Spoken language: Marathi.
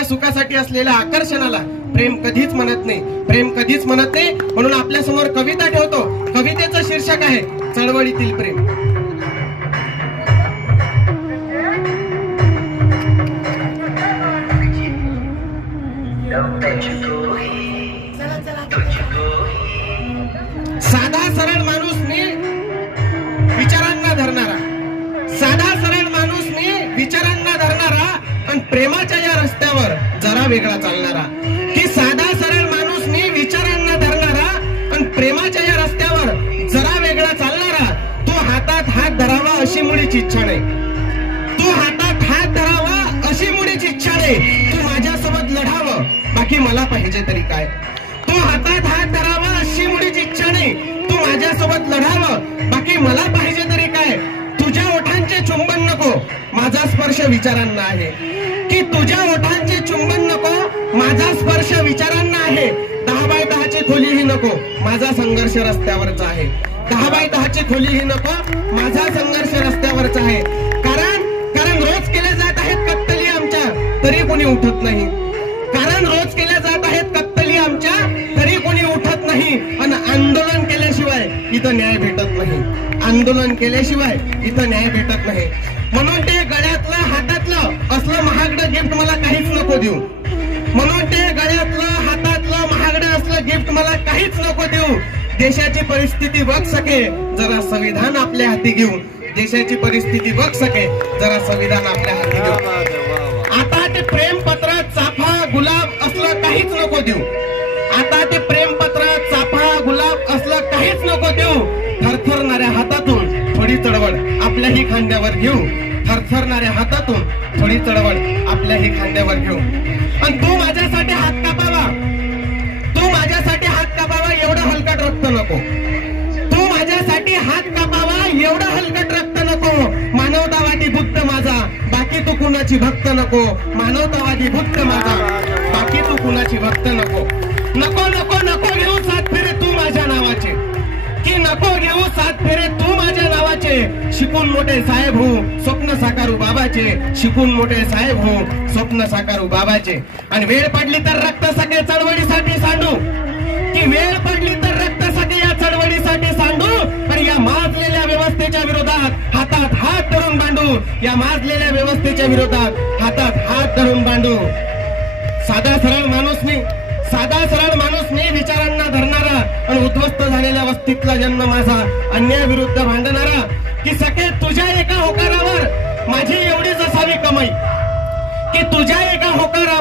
सुखासाठी असलेल्या आकर्षणाला प्रेम कधीच म्हणत नाही, प्रेम कधीच म्हणत नाही. म्हणून आपल्या समोर कविता ठेवतो. कवितेचं शीर्षक आहे चळवळीतील प्रेम. साधा सरळ माणूस मी विचारांना धरणारा, साधा सरळ माणूस मी विचारांना धरणारा, पण प्रेमाच्या या रस्त्यावर जरा वेगळा चालणारा. की साधा सरळ माणूस मी विचारांना धरणारा, पण प्रेमाच्या या रस्त्यावर जरा वेगळा चालणारा. तू हातात हात धरावा अशी मुळीची इच्छा नाही, तू हातात हात धरावा अशी मुळीची इच्छा नाही. तू माझ्यासोबत लढावं बाकी मला पाहिजे तरी काय. तू हातात हात धरावा अशी मुळीची इच्छा नाही, तू माझ्यासोबत लढावं बाकी मला पाहिजे तरी काय. तुझ्या ओठांचे चुंबन नको माझा स्पर्श विचारांना आहे. की तुझ्या ओठांचे चुंबन नको माझा स्पर्श विचारांना आहे. 10x10 ची खोलीही नको माझा संघर्ष रस्त्यावरचा आहे. 10x10 ची खोलीही नको माझा संघर्ष रस्त्यावरचा आहे. कारण रोज केल्या जात आहेत कत्तली आमच्या तरी कोणी उठत नाही. कारण रोज केल्या जात आहेत कत्तली आमच्या तरी कोणी उठत नाही. आणि आंदोलन केल्याशिवाय इथं न्याय भेटत नाही. आंदोलन केल्याशिवाय इथं न्याय भेटत नाही. म्हणून ते गळ्यातलं हातातलं असलं महागडं गिफ्ट मला काहीच नको देऊ. म्हणून ते गळ्यातलं हातातलं महागडं असलं गिफ्ट मला काहीच नको देऊ. देशाची परिस्थिती बघ सके जरा संविधान आपल्या हाती घेऊ. देशाची परिस्थिती बघ सके जरा संविधान आपल्या हाती घेऊ. आता ते प्रेमपत्र चाफा गुलाब असलं काहीच नको देऊ. आता ते प्रेमपत्र चाफा गुलाब असलं काहीच नको देऊ. थरथरणाऱ्या हातातून थोडी चळवळ आपल्याही खांद्यावर घेऊ. थरथरणाऱ्या हातातून थोडी चळवळ आपल्याही खांद्यावर घेऊ. आणि तू माझ्यासाठी हात कापावा, तू माझ्यासाठी हात कापावा एवढं हलकट रक्त नको. तू माझ्यासाठी हात कापावा एवढं हलकट रक्त नको. मानवतावादी भक्त माझा बाकी तू कुणाची भक्त नको. मानवतावादी भक्त माझा बाकी तू कुणाची भक्त नको. नको नको नको घेऊ सात फेरे तू माझ्या नावाचे. की नको घेऊ सात फेरे तू माझ्या नावाचे. शिकून मोठे साहेब हो स्वप्न साकारू बाबाचे. शिकून मोठे साहेब हो स्वप्न साकारू बाबाचे. आणि वेळ पडली तर रक्त सगळे चळवळीसाठी सांडू. की वेळ पडली तर रक्त सगळे या चळवळीसाठी सांडू. आणि या माजलेल्या व्यवस्थेच्या विरोधात हातात हात धरून बांधू. या माजलेल्या व्यवस्थेच्या विरोधात हातात हात धरून बांधू. साधा सरळ माणूस मी, साधा सरळ माणूस मी विचारांना धरणारा आणि उद्ध्वस्त झालेल्या वस्तीतला जन्म माझा अन्यायाविरुद्ध भांडणारा. की सखे तुझ्या एका होकारावर माझी एवढीच असावी कमाई. की तुझ्या एका होकारावर